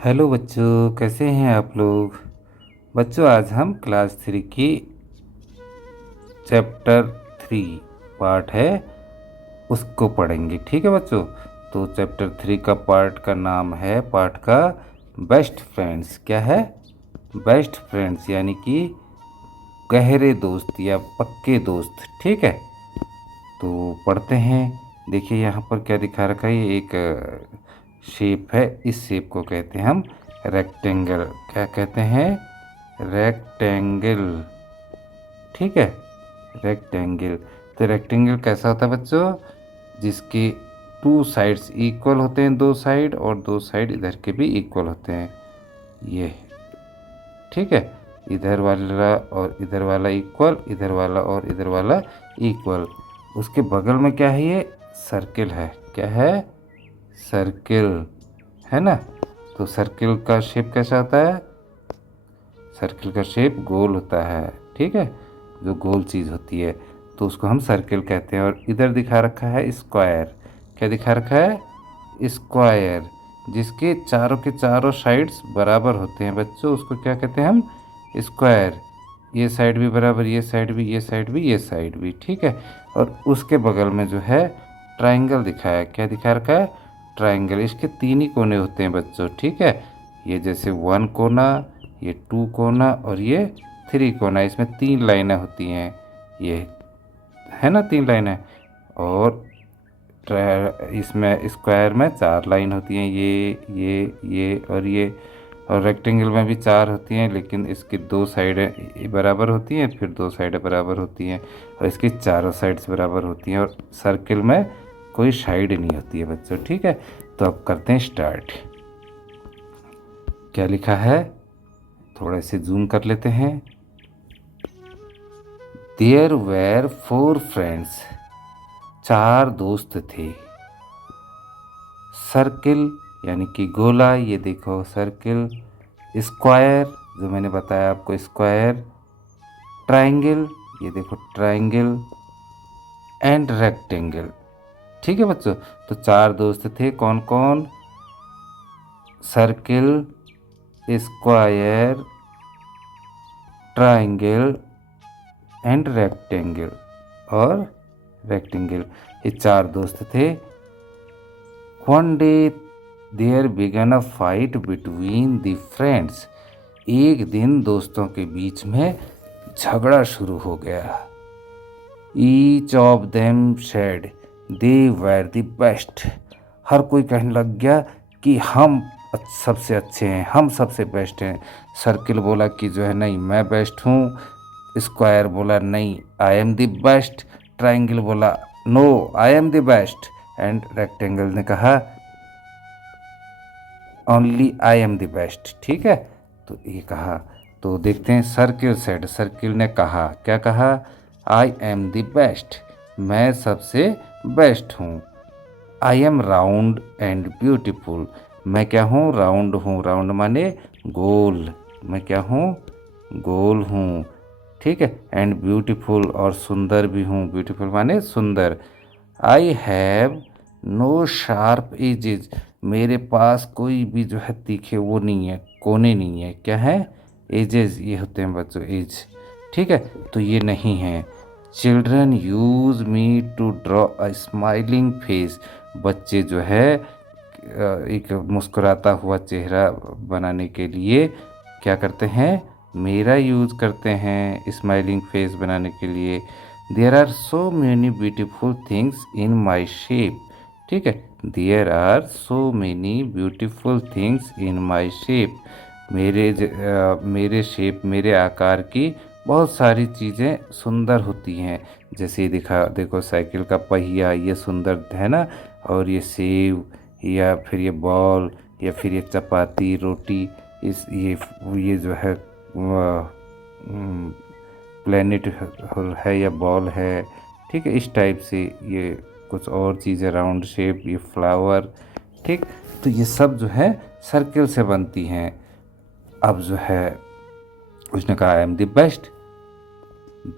Hello बच्चों, कैसे हैं आप लोग। बच्चों, आज हम क्लास 3 की चैप्टर 3 पार्ट है उसको पढ़ेंगे। ठीक है बच्चों। तो चैप्टर 3 का पार्ट का नाम है, पार्ट का बेस्ट फ्रेंड्स। क्या है? बेस्ट फ्रेंड्स, यानी कि गहरे दोस्त या पक्के दोस्त। ठीक है, तो पढ़ते हैं। देखिए यहाँ पर क्या दिखा रखा है। ये एक शेप है। इस शेप को कहते हैं हम रेक्टेंगल। क्या कहते हैं? रेक्टेंगल। ठीक है, रेक्टेंगल। तो रेक्टेंगल कैसा होता है बच्चों? जिसके टू साइड्स इक्वल होते हैं, दो साइड, और दो साइड इधर के भी इक्वल होते हैं। ये, ठीक है, इधर वाला और इधर वाला इक्वल, इधर वाला और इधर वाला इक्वल। उसके बगल में क्या है? ये सर्किल है। क्या है? सर्किल, है ना। तो सर्किल का शेप कैसा होता है? सर्किल का शेप गोल होता है। ठीक है, जो गोल चीज़ होती है तो उसको हम सर्किल कहते हैं। और इधर दिखा रखा है स्क्वायर। क्या दिखा रखा है? स्क्वायर, जिसके चारों के चारों साइड्स बराबर होते हैं बच्चों, उसको क्या कहते हैं हम? स्क्वायर। ये साइड भी बराबर, ये साइड भी, ये साइड भी, ये साइड भी। ठीक है, और उसके बगल में जो है ट्राइंगल दिखाया। क्या दिखा रखा है? ट्राइंगल। इसके तीन ही कोने होते हैं बच्चों। ठीक है, ये जैसे वन कोना, ये टू कोना और ये थ्री कोना। इसमें तीन लाइनें होती हैं। ये है ना, तीन लाइनें। और इसमें स्क्वायर में चार लाइन होती हैं। ये और ये। और रेक्टेंगल में भी चार होती हैं, लेकिन इसकी दो साइडें बराबर होती हैं, फिर दो साइडें बराबर होती हैं, और इसकी चारों साइड्स बराबर होती हैं। और सर्किल में कोई साइड नहीं होती है बच्चों। ठीक है, तो अब करते हैं स्टार्ट। क्या लिखा है? थोड़ा से जूम कर लेते हैं। There were four friends. चार दोस्त थे। सर्किल यानी कि गोला, ये देखो सर्किल। स्क्वायर, जो मैंने बताया आपको स्क्वायर। ट्रायंगल, ये देखो ट्रायंगल। And rectangle. ठीक है बच्चों, तो चार दोस्त थे। कौन कौन? Circle, square, triangle and rectangle. और रेक्टेंगल, ये चार दोस्त थे। One day there began a fight between the friends. एक दिन दोस्तों के बीच में झगड़ा शुरू हो गया। Each of them said they were the best. हर कोई कहने लग गया कि हम सबसे अच्छे हैं, हम सबसे बेस्ट हैं। सर्किल बोला कि जो है नहीं, मैं बेस्ट हूँ। स्क्वायर बोला नहीं, I am the best. Triangle बोला no, I am the best. And rectangle ने कहा only I am the best. ठीक है, तो ये कहा। तो देखते हैं, सर्किल सेड, सर्किल ने कहा, क्या कहा? आई एम द बेस्ट, मैं सबसे बेस्ट हूँ। I am round and beautiful, मैं क्या हूँ? राउंड हूँ। राउंड माने गोल। मैं क्या हूँ? गोल हूँ। ठीक है, एंड ब्यूटीफुल, और सुंदर भी हूँ। ब्यूटीफुल माने सुंदर। I have no sharp edges, मेरे पास कोई भी जो है तीखे वो नहीं है, कोने नहीं है। क्या है? एजेस, ये होते हैं बच्चों एज। ठीक है, तो ये नहीं है। Children use me to draw a smiling face, बच्चे जो है एक मुस्कुराता हुआ चेहरा बनाने के लिए क्या करते हैं? मेरा यूज करते हैं स्माइलिंग फेस बनाने के लिए। There are so many beautiful things in my shape. ठीक है, there are so many beautiful things in my shape, मेरे शेप, मेरे आकार की बहुत सारी चीज़ें सुंदर होती हैं। जैसे देखो साइकिल का पहिया, ये सुंदर है ना। और ये सेब, या फिर ये बॉल, या फिर ये चपाती रोटी, इस ये जो है प्लेनेट है या बॉल है। ठीक है, इस टाइप से ये कुछ और चीज़ें, राउंड शेप, ये फ्लावर। ठीक, तो ये सब जो है सर्किल से बनती हैं। अब जो है उसने कहा I am the best.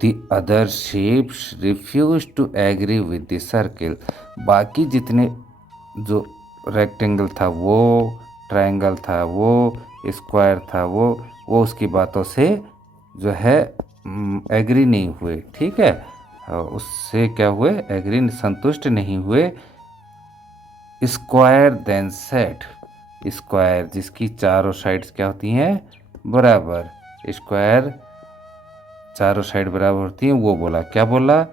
The other shapes refuse to agree with the circle, बाकी जितने जो रेक्टेंगल था वो, ट्रायंगल था, वो स्क्वायर था, वो उसकी बातों से जो है एग्री नहीं हुए, ठीक है। उससे क्या हुए, एग्री संतुष्ट नहीं हुए। स्क्वायर देन सेड, स्क्वायर जिसकी चारों साइड्स क्या होती हैं, बराबर, स्क्वायर चारों साइड बराबर होती हैं, वो बोला, क्या बोला,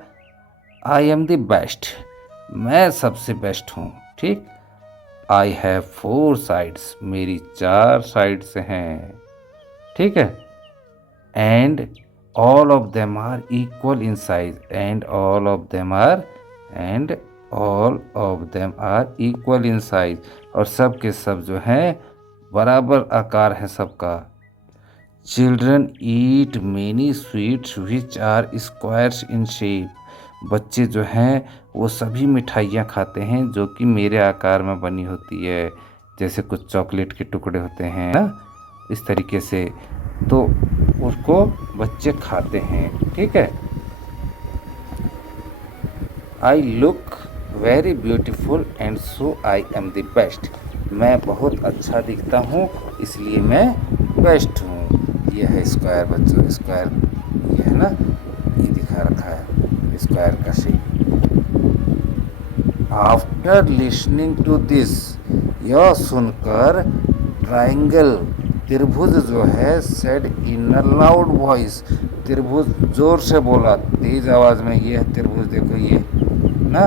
आई एम द बेस्ट, मैं सबसे बेस्ट हूँ, ठीक। आई हैव 4 साइड्स, मेरी 4 साइड्स हैं, ठीक है। And all of them are equal in size, and all of them are, and all of them are equal in size, और सब के सब जो हैं बराबर आकार है सबका। Children eat many sweets which are squares in shape, बच्चे जो हैं वो सभी मिठाइयाँ खाते हैं जो कि मेरे आकार में बनी होती है, जैसे कुछ चॉकलेट के टुकड़े होते हैं ना, इस तरीके से, तो उसको बच्चे खाते हैं, ठीक है। I look very beautiful and so I am the best, मैं बहुत अच्छा दिखता हूँ इसलिए मैं बेस्ट हूँ। ये है स्क्वायर बच्चों, स्क्वायर ये है ना, ये दिखा रखा है स्क्वायर का shape. After listening to this, यह सुनकर ट्राइंगल त्रिभुज जो है said in a loud voice, त्रिभुज जोर से बोला, तेज आवाज में, ये है त्रिभुज, देखो ये ना,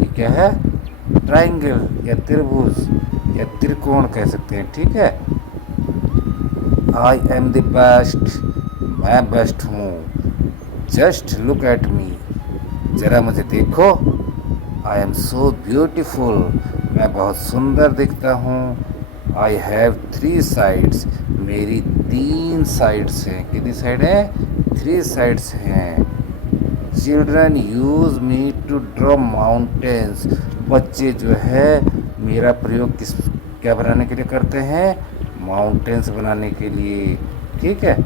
ये क्या है, ट्राइंगल या त्रिभुज या त्रिकोण कह सकते हैं, ठीक है। आई एम द बेस्ट, मैं बेस्ट हूँ। जस्ट लुक एट मी, जरा मुझे देखो। आई एम सो ब्यूटीफुल, मैं बहुत सुंदर दिखता हूँ। आई हैव 3 साइड्स, मेरी 3 साइड्स हैं, कितनी साइड है, 3 साइड्स हैं। Children use me to draw mountains, बच्चे जो है मेरा प्रयोग किस क्या बनाने के लिए करते हैं, माउंटेन्स बनाने के लिए, ठीक है,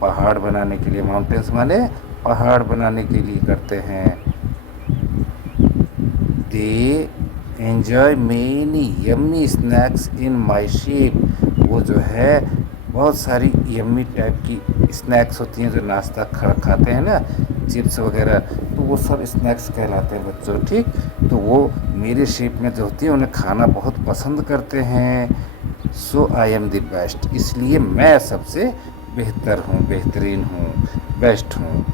पहाड़ बनाने के लिए, माउंटेन्स माने पहाड़ बनाने के लिए करते हैं। They enjoy many yummy snacks in my shape, वो जो है बहुत सारी यम्मी टाइप की स्नैक्स होती हैं जो नाश्ता खाते हैं ना, चिप्स वगैरह, तो वो सब स्नैक्स कहलाते हैं बच्चों, ठीक। तो वो मेरे शेप में जो होती है उन्हें खाना बहुत पसंद करते हैं। So I am the best, इसलिए मैं सबसे बेहतर हूँ, बेहतरीन हूँ, बेस्ट हूँ।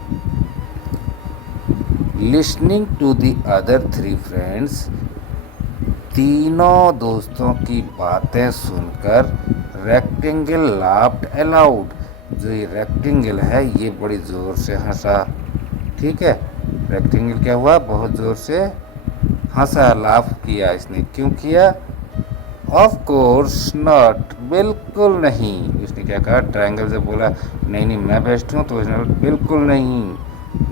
Listening to the other 3 friends, तीनों दोस्तों की बातें सुनकर रेक्टेंगल लाफ्ड अलाउड, जो ये रेक्टेंगल है ये बड़ी ज़ोर से हंसा, ठीक है। रेक्टेंगल क्या हुआ, बहुत ज़ोर से हंसा, लाफ किया इसने, क्यों किया, ऑफ कोर्स नॉट, बिल्कुल नहीं। उसने क्या कहा, ट्रायंगल जब बोला नहीं नहीं मैं बेस्ट हूँ, तो उसने बिल्कुल नहीं।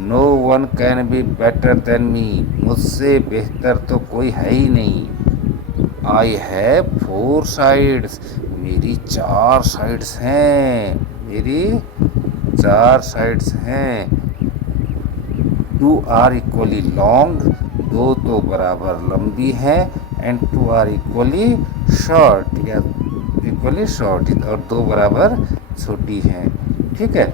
No one can be better than me, मुझसे बेहतर तो कोई है ही नहीं। आई हैव 4 साइड्स, मेरी 4 साइड्स हैं, मेरी 4 साइड्स हैं। 2 आर इक्वली लॉन्ग, 2 तो बराबर लंबी है, एंड 2 आर इक्वली शॉर्ट या इक्वली शॉर्ट, और 2 बराबर छोटी हैं, ठीक है।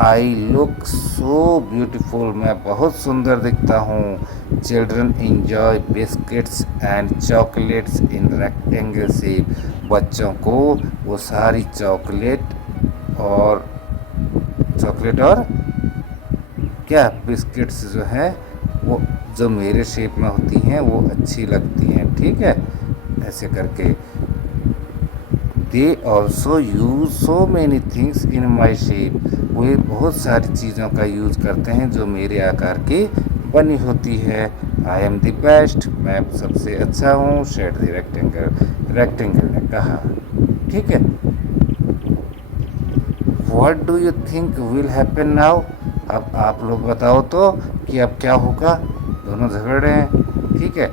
आई लुक सो ब्यूटीफुल, मैं बहुत सुंदर दिखता हूँ। Children enjoy biscuits and chocolates in rectangle shape, बच्चों को वो सारी चॉकलेट और क्या बिस्किट्स जो है वो जो मेरे शेप में होती हैं वो अच्छी लगती हैं, ठीक है, ऐसे करके। They also use so many things in my shape, वे बहुत सारी चीज़ों का यूज करते हैं जो मेरे आकार की बनी होती है। आई एम द बेस्ट, मैं सबसे अच्छा हूँ, शेड द रेक्टेंगल, रेक्टेंगल ने कहा, ठीक है। What do you think will happen now, अब आप लोग बताओ तो कि अब क्या होगा, दोनों झगड़ रहे हैं, ठीक है।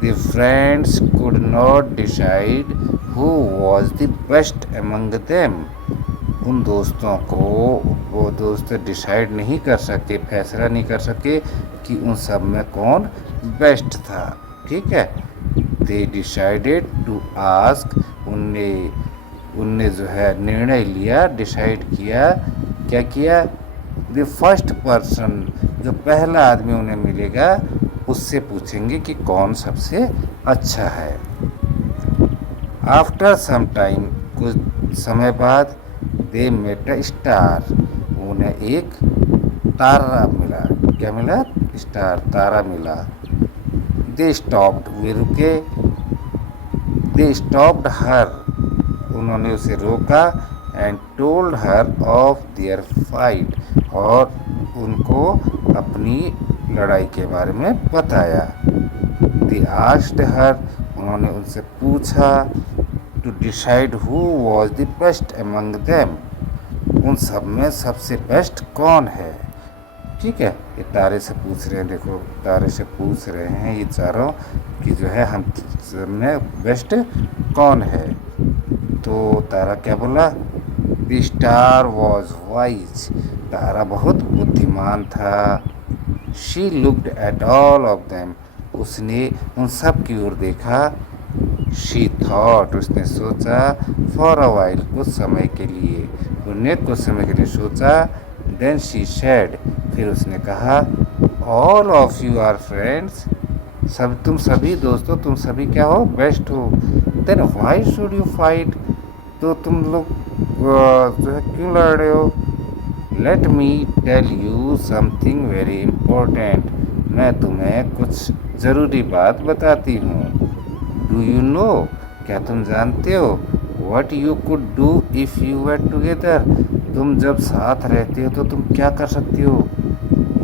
The friends could not decide who was the best among them, उन दोस्तों को वो दोस्त डिसाइड नहीं कर सके, फैसला नहीं कर सके कि उन सब में कौन बेस्ट था, ठीक है। दे डिसाइडेड टू आस्क, उनने जो है निर्णय लिया, डिसाइड किया, क्या किया, द फर्स्ट पर्सन, जो पहला आदमी उन्हें मिलेगा उससे पूछेंगे कि कौन सबसे अच्छा है। आफ्टर सम टाइम, कुछ समय बाद, दे मेट अ स्टार, उन्हें एक तारा मिला। क्या मिला? स्टार, तारा मिला। दे स्टॉप्ड, वे रुके। दे स्टॉप्ड हर, उन्होंने उसे रोका। And told her of their fight, और उनको अपनी लड़ाई के बारे में बताया। दे आस्क्ड हर, उन्होंने उनसे पूछा, to decide who was the best among them, उन सब में सबसे बेस्ट कौन है। ठीक है, ये तारे से पूछ रहे हैं, देखो तारे से पूछ रहे हैं ये चारों कि जो है हम सब में बेस्ट कौन है। तो तारा क्या बोला? द स्टार वॉज वाइज, तारा बहुत बुद्धिमान था। She looked at all of them, उसने उन सब की ओर देखा। शी थॉट, उसने सोचा। फॉर अ वाइल, कुछ समय के लिए, उन्हें कुछ समय के लिए सोचा। देन शी सेड, फिर उसने कहा, all of you are friends, सब तुम सभी दोस्तों, तुम सभी क्या हो? बेस्ट हो। Then why should you fight, तो तुम लोग जो है क्यों लड़ रहे हो? Let me tell you something very important, मैं तुम्हें कुछ ज़रूरी बात बताती हूँ। डू यू नो, क्या तुम जानते हो? What you could do if you were together, तुम जब साथ रहते हो तो तुम क्या कर सकते हो?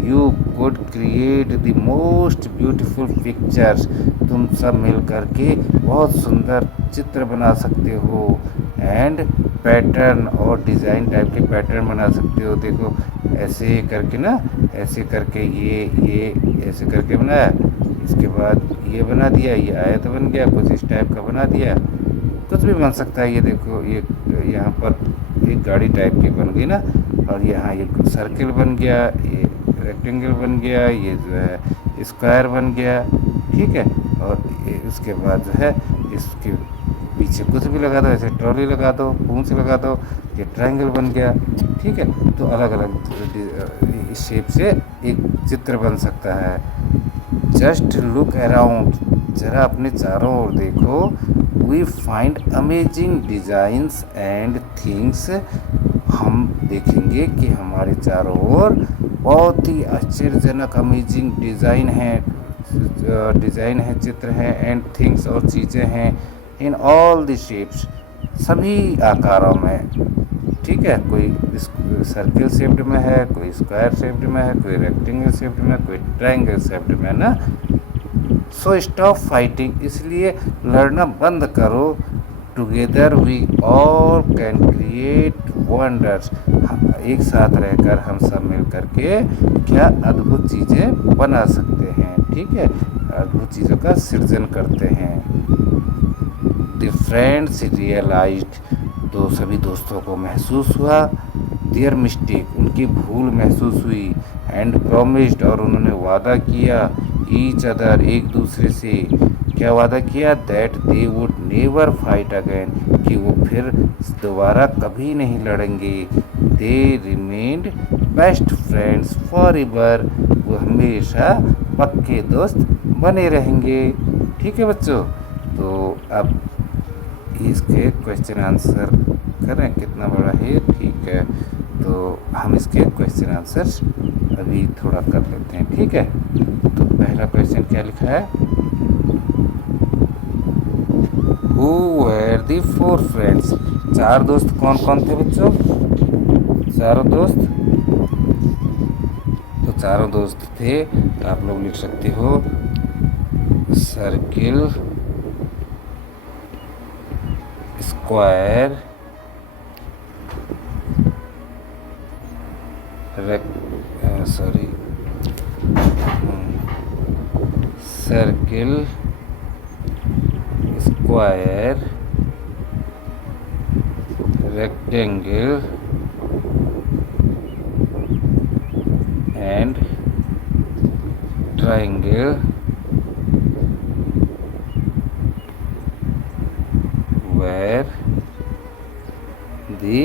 You could create the most beautiful pictures, तुम सब मिल करके बहुत सुंदर चित्र बना सकते हो। एंड पैटर्न, और डिज़ाइन टाइप के पैटर्न बना सकते हो। देखो ऐसे करके ना, ऐसे करके ये ऐसे करके बनाया, इसके बाद ये बना दिया, ये आयत बन गया, कुछ इस टाइप का बना दिया, कुछ भी बन सकता है। ये देखो ये यहाँ पर एक गाड़ी टाइप की बन गई ना, और यहाँ ये सर्किल बन गया, ये रेक्टेंगल बन गया, ये जो है स्क्वायर बन गया। ठीक है, और उसके बाद जो है इसके पीछे कुछ भी लगा दो, ऐसे ट्रॉली लगा दो, पूंछ लगा दो, ये ट्रायंगल बन गया। ठीक है, तो अलग अलग शेप से एक चित्र बन सकता है। जस्ट लुक अराउंड, जरा अपने चारों ओर देखो। We find amazing designs and things, हम देखेंगे कि हमारे चारों ओर बहुत ही आश्चर्यजनक अमेजिंग डिज़ाइन है, चित्र हैं, एंड थिंग्स, और चीज़ें हैं। इन ऑल द शेप्स, सभी आकारों में। ठीक है, कोई सर्किल शेप्ड में है, कोई स्क्वायर शेप्ड में है, कोई रेक्टेंगल शेप्ड में, कोई ट्रायंगल शेप्ड में ना। सो स्टॉप फाइटिंग, इसलिए लड़ना बंद करो। Together we all can create wonders, एक साथ रहकर हम सब मिल करके क्या अद्भुत चीज़ें बना सकते हैं। ठीक है, अद्भुत चीज़ों का सृजन करते हैं। द फ्रेंड्स रियलाइज्ड, तो सभी दोस्तों को महसूस हुआ। देयर मिस्टेक, उनकी भूल महसूस हुई। एंड प्रोमिस्ड, और उन्होंने वादा किया। ईच अदर, एक दूसरे से क्या वादा किया? That they would never fight again, कि वो फिर दोबारा कभी नहीं लड़ेंगे। They remained best friends forever, वो हमेशा पक्के दोस्त बने रहेंगे। ठीक है बच्चों, तो अब इसके क्वेश्चन आंसर करें, कितना बड़ा है। ठीक है, तो हम इसके क्वेश्चन आंसर अभी थोड़ा कर लेते हैं। ठीक है, तो पहला क्वेश्चन क्या लिखा है? Who were the four friends, चार दोस्त कौन कौन थे बच्चों? चारों दोस्त, तो चारों दोस्त थे, तो आप लोग लिख सकते हो circle, square, circle, square, rectangle and triangle were the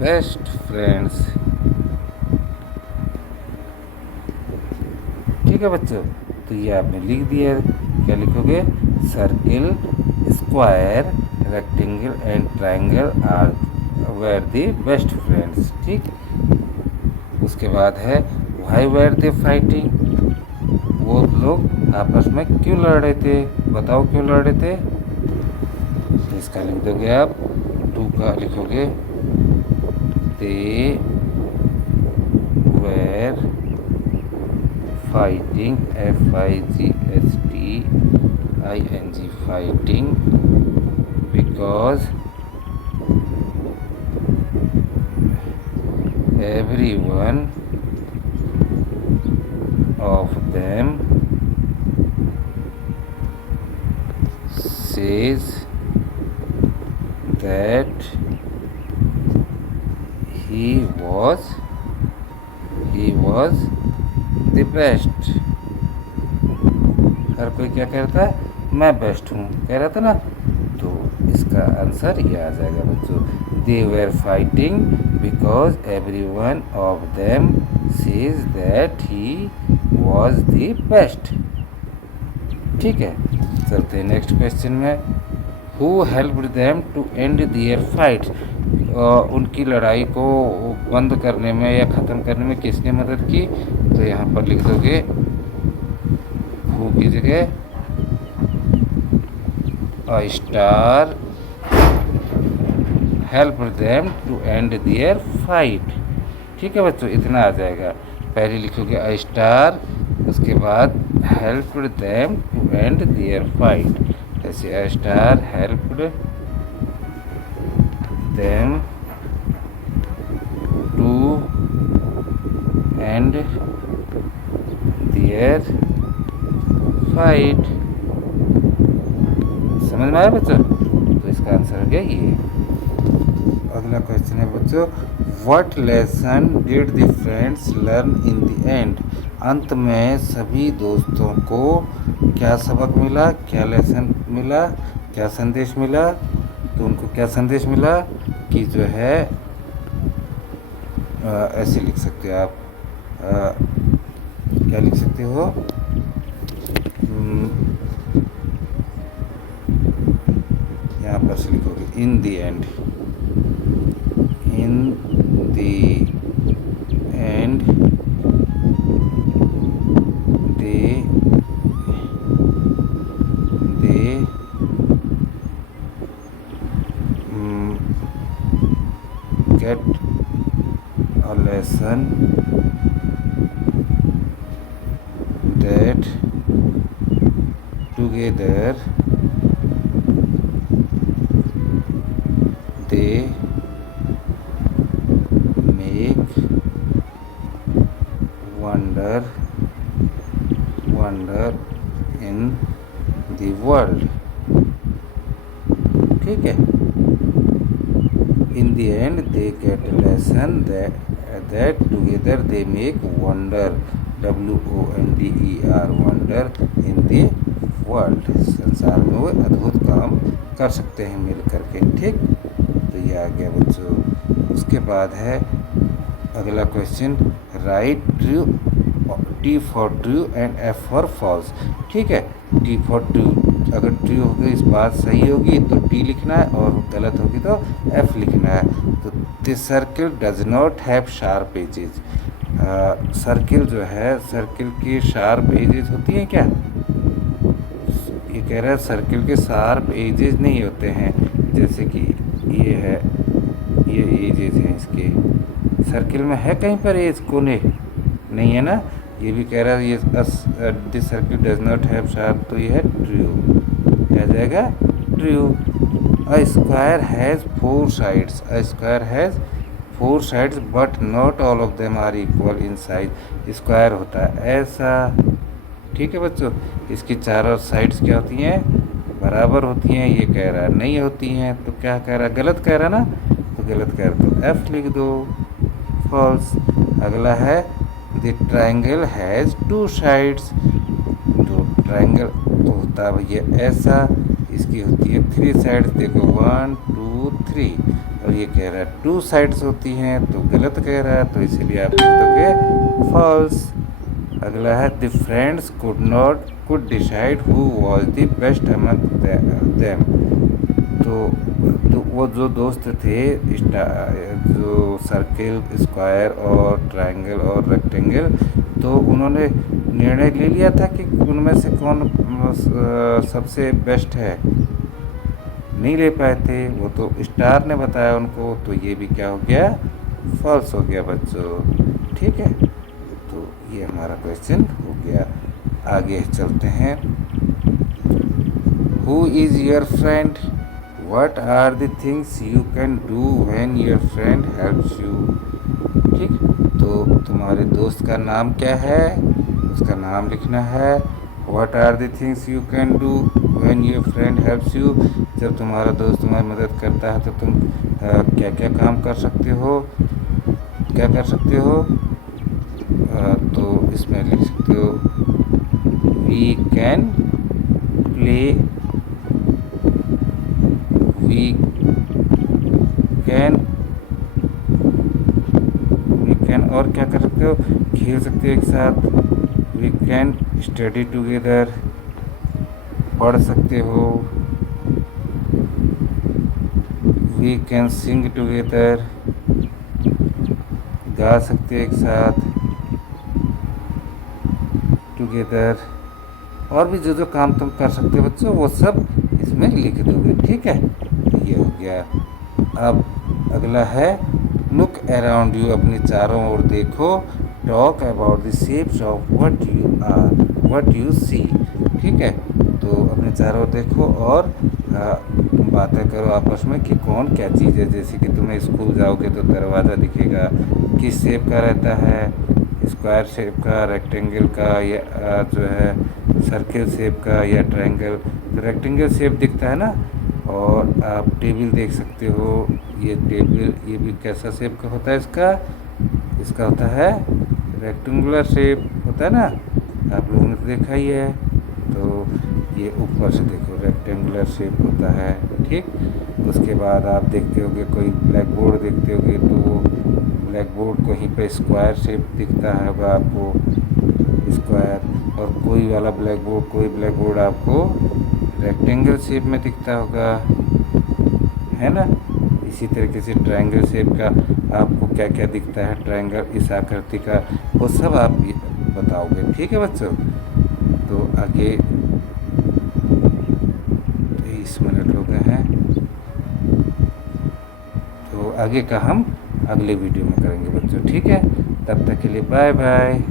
best friends। ठीक है बच्चों, तो ये आपने लिख दिया। क्या लिखोगे? Circle, square, rectangle and triangle are were the best friends. ठीक, उसके बाद है व्हाई वेर दे फाइटिंग, वो लोग आपस में क्यों लड़ रहे थे, बताओ क्यों लड़ रहे थे। तो इसका लिख दोगे आप, 2 का लिखोगे दे were fighting, FIGHTING, fighting because everyone of them says that he was the best। हर कोई क्या कहता है? मैं बेस्ट हूँ, कह रहा था ना। तो इसका आंसर ये आ जाएगा बच्चों, they were fighting because everyone of them says that he was the best. ठीक है, चलते हैं नेक्स्ट क्वेश्चन में। Who helped them to end their fight, उनकी लड़ाई को बंद करने में या ख़त्म करने में किसने मदद की? तो यहाँ पर लिख दोगे हु की जगह a star help them to end their fight. ठीक है बच्चों, इतना आ जाएगा। पहले लिखोगे अ स्टार, उसके बाद help them to end their fight. जैसे a star helped them to end their fight. समझ में आया बच्चों? तो इसका आंसर हो गया ये। अगला क्वेश्चन है बच्चों, what lesson did the friends learn in the end, अंत में सभी दोस्तों को क्या सबक मिला, क्या लेसन मिला, क्या संदेश मिला? तो उनको क्या संदेश मिला कि जो है ऐसे लिख सकते हो आप, क्या लिख सकते हो, यहाँ पर से लिखोगे in the end, in the and they get a lesson that together they make wonder in the world। ठीक है, in the end they get a lesson that together they make wonder, WONDER, wonder in the world। संसार में वो अद्भुत काम कर सकते हैं मिल करके। ठीक, तो ये आ गया बच्चों। उसके बाद है अगला question, write true, T for true and F for false. ठीक है, T फॉर ट्रू, अगर ट्रू होगी इस बात सही होगी तो T लिखना है, और गलत होगी तो F लिखना है। तो this circle does not have sharp edges, circle जो है, सर्किल की शार्प एजेज होती हैं क्या? ये कह रहा है सर्किल के शार्प एजेज नहीं होते हैं, जैसे कि ये है, ये एजेज हैं इसके। सर्किल में है कहीं पर एज कोने? नहीं है ना। ये भी कह रहा है ये this circle does not have sharp, तो ये है ट्रू, क्या जाएगा? True. A square has 4 sides, a square has 4 sides but not all of them are equal in size. Square होता है ऐसा। ठीक है बच्चों, इसकी चारों साइड्स क्या होती हैं? बराबर होती हैं। ये कह रहा है नहीं होती हैं, तो क्या कह रहा है? गलत कह रहा है ना, तो गलत कह रहा है तो F लिख दो, फॉल्स। अगला है द ट्राइंगल हैज़ 2 साइड्स, तो ट्राइंगल तो होता है भैया ऐसा, इसकी होती है 3 साइड्स। देखो 1 2 3, और ये कह रहा है 2 साइड्स होती हैं, तो गलत कह रहा है, तो इसीलिए आप लिख दोगे फॉल्स। अगला है the friends could decide who was the best among them. तो वो जो दोस्त थे, जो सर्किल, स्क्वायर और ट्रायंगल और रेक्टेंगल, तो उन्होंने निर्णय ले लिया था कि उनमें से कौन सबसे बेस्ट है। नहीं ले पाए थे, वो तो स्टार ने बताया उनको, तो ये भी क्या हो गया, फॉल्स हो गया बच्चों। ठीक है, तो ये हमारा क्वेश्चन हो गया। आगे चलते हैं। Who is your friend? What are the things you can do when your friend helps you? ठीक, तो तुम्हारे दोस्त का नाम क्या है, उसका नाम लिखना है। What are the things you can do when your friend helps you? जब तुम्हारा दोस्त तुम्हारी मदद करता है तो तुम क्या क्या काम कर सकते हो, क्या कर सकते हो? तो इसमें लिख सकते हो we can और क्या कर सकते हो, खेल सकते हो एक साथ। वी कैन स्टडी टुगेदर, पढ़ सकते हो। वी कैन सिंग टुगेदर, गा सकते हो एक साथ टुगेदर। और भी जो जो काम तुम कर सकते हो बच्चों, वो सब इसमें लिख दोगे। ठीक है, तो ये हो गया। अब अगला है लुक अराउंड यू, अपनी चारों ओर देखो। Talk about the shapes of what you see. ठीक है, तो अपने चारों ओर देखो और तुम बातें करो आपस में कि कौन क्या चीज़ है। जैसे कि तुम्हें स्कूल जाओगे तो दरवाज़ा दिखेगा, किस शेप का रहता है, स्क्वायर शेप का, रेक्टेंगल का, या जो है सर्किल शेप का, या ट्रायंगल। तो रेक्टेंगल शेप दिखता है ना। और आप टेबल देख सकते हो, ये टेबल, ये भी कैसा शेप का होता है, इसका होता है रेक्टेंगुलर शेप होता है ना, आप लोगों ने तो देखा ही है। तो ये ऊपर से देखो रेक्टेंगुलर शेप होता है। ठीक, उसके बाद आप देखते होगे कोई ब्लैक बोर्ड देखते होगे, तो ब्लैक बोर्ड कहीं पे स्क्वायर शेप दिखता होगा आपको, स्क्वायर। और कोई ब्लैक बोर्ड आपको रेक्टेंगल शेप में दिखता होगा, है ना। इसी तरीके से ट्रायंगल शेप का आपको क्या क्या दिखता है, ट्रायंगल इस आकृति का, वो सब आप बताओगे। ठीक है बच्चों, तो आगे 30 मिनट हो गए हैं, तो आगे का हम अगले वीडियो में करेंगे बच्चों। ठीक है, तब तक के लिए बाय बाय।